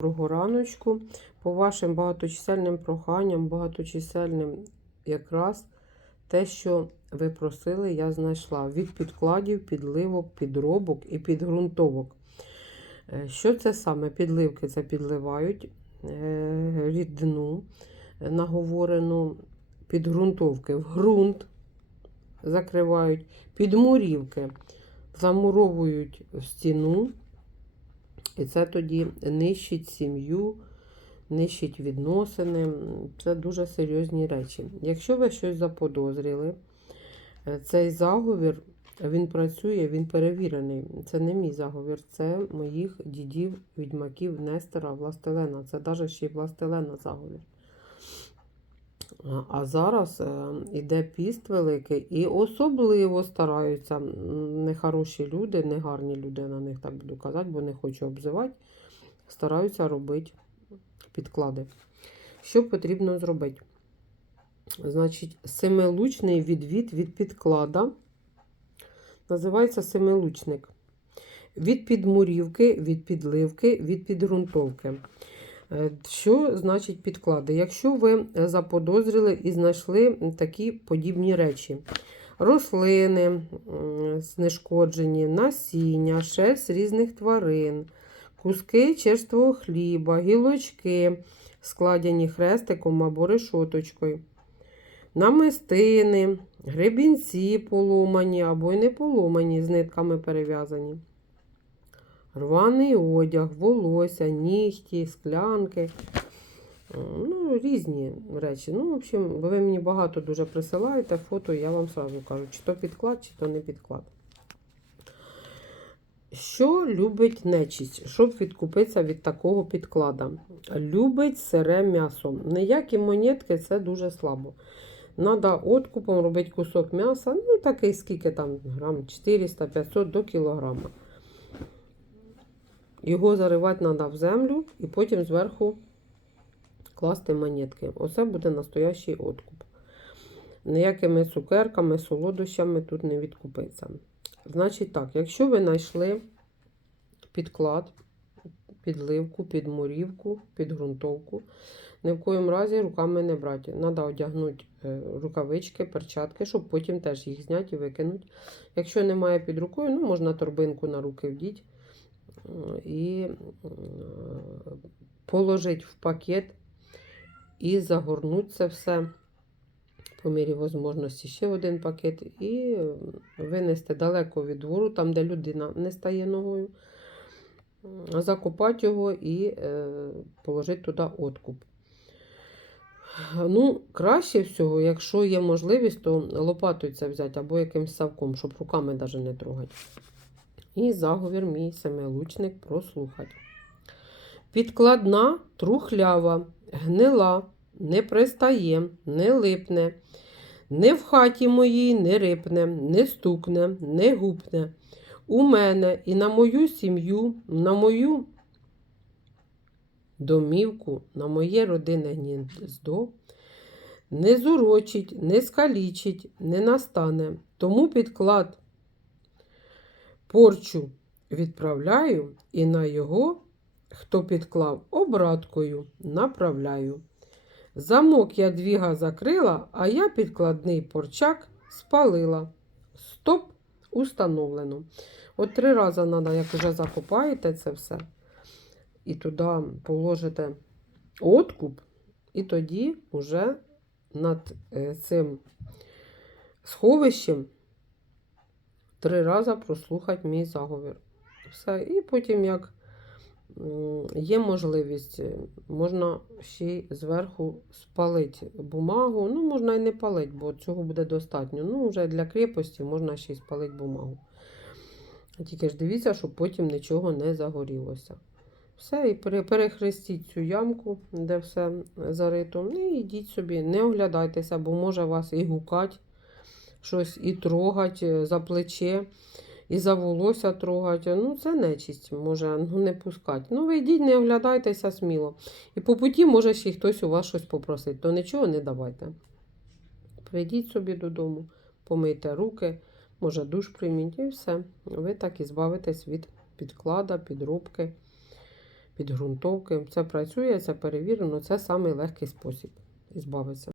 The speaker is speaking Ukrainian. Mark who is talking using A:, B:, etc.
A: Доброго раночку. По вашим багаточисельним проханням, багаточисельним якраз те, що ви просили, я знайшла від підкладів, підливок, підробок і підґрунтовок. Е, Що це саме? Підливки це підливають е, рідину е, наговорену, підґрунтовки в ґрунт закривають, підмурівки замуровують в стіну. І це тоді нищить сім'ю, нищить відносини. Це дуже серйозні речі. Якщо ви щось заподозріли, е, цей заговір він працює, він перевірений. Це не мій заговір, це моїх дідів, відьмаків, Нестора, Властелена. Це навіть ще й Властелена заговір. А- зараз е, іде піст великий, і особливо стараються нехороші люди, негарні люди, на них так буду казати, бо не хочу обзивати, стараються робити підклади. Що потрібно зробити? Значить, семилучний відвід від підклада називається семилучник. Від підмурівки, від підливки, від підґрунтовки. Е, Що значить підклади? Якщо ви е, заподозрили і знайшли такі подібні речі: рослини знешкоджені, насіння, шерсть різних тварин, куски черствого хліба, гілочки, складені хрестиком або решоточкою, намистини, гребінці поломані або й не поломані, з нитками перев'язані рваний одяг, волосся, нігті, склянки. Ну, різні речі. Ну, в общем, ви мені багато дуже присилаєте фото, я вам сразу кажу, чи то підклад, чи то не підклад. Що любить нечисть, щоб відкупитися від такого підклада? Любить сире м'ясо. Ніякі монетки це дуже слабо. Надо откупом робити кусок м'яса, ну такий скільки там, грам 400-500 до кілограма. Його заривати треба в землю і потім зверху класти монетки. Оце буде настоящий откуп. Ніякими цукерками, солодощами тут не відкупиться. Значить так, якщо ви знайшли підклад, підливку, підмурівку, підґрунтовку, ні в коїм разі руками не брати. Треба одягнути е, рукавички, перчатки, щоб потім теж їх зняти і викинути. Якщо немає під рукою, ну можна торбинку на руки вдіть і положити в пакет і загорнути це все по мірі можливості ще один пакет і винести далеко від двору, там, де людина не стає ногою, закопати його і е, положити туди откуп. Ну, краще всього, якщо є можливість, то лопатою це взяти або якимсь савком, щоб руками навіть не трогати. І заговір мій семилучник прослухать. Підкладна трухлява, гнила, не пристає, не липне, не в хаті моїй не рипне, не стукне, не гупне. У мене і на мою сім'ю, на мою домівку, на моє родинне гніздо не зурочить, не скалічить, не настане. Тому підклад порчу відправляю і на його, хто підклав обраткою, направляю. Замок я двіга закрила, а я підкладний порчак спалила. Стоп установлено. От три рази треба, як вже закопаєте це все, і туди положите откуп, і тоді вже над е, цим сховищем три рази прослухати мій заговір. Все. І потім, як є можливість, можна ще й зверху спалити бумагу. Ну, можна і не палити, бо цього буде достатньо. Ну, вже для крепості можна ще й спалити бумагу. Тільки ж дивіться, щоб потім нічого не загорілося. Все, і перехрестіть цю ямку, де все зарито. І йдіть собі, не оглядайтеся, бо може вас і гукать, щось і трогать е, за плече, і за волосся трогать. Ну, це нечисть, може ну, не пускать. Ну, ви йдіть, не оглядайтеся сміло. І по путі може ще хтось у вас щось попросить, то нічого не давайте. Прийдіть собі додому, помийте руки, може душ прийміть і все. Ви так і збавитесь від підклада, підробки підґрунтовки. Це працює, це перевірено, це самий легкий спосіб ізбавитися.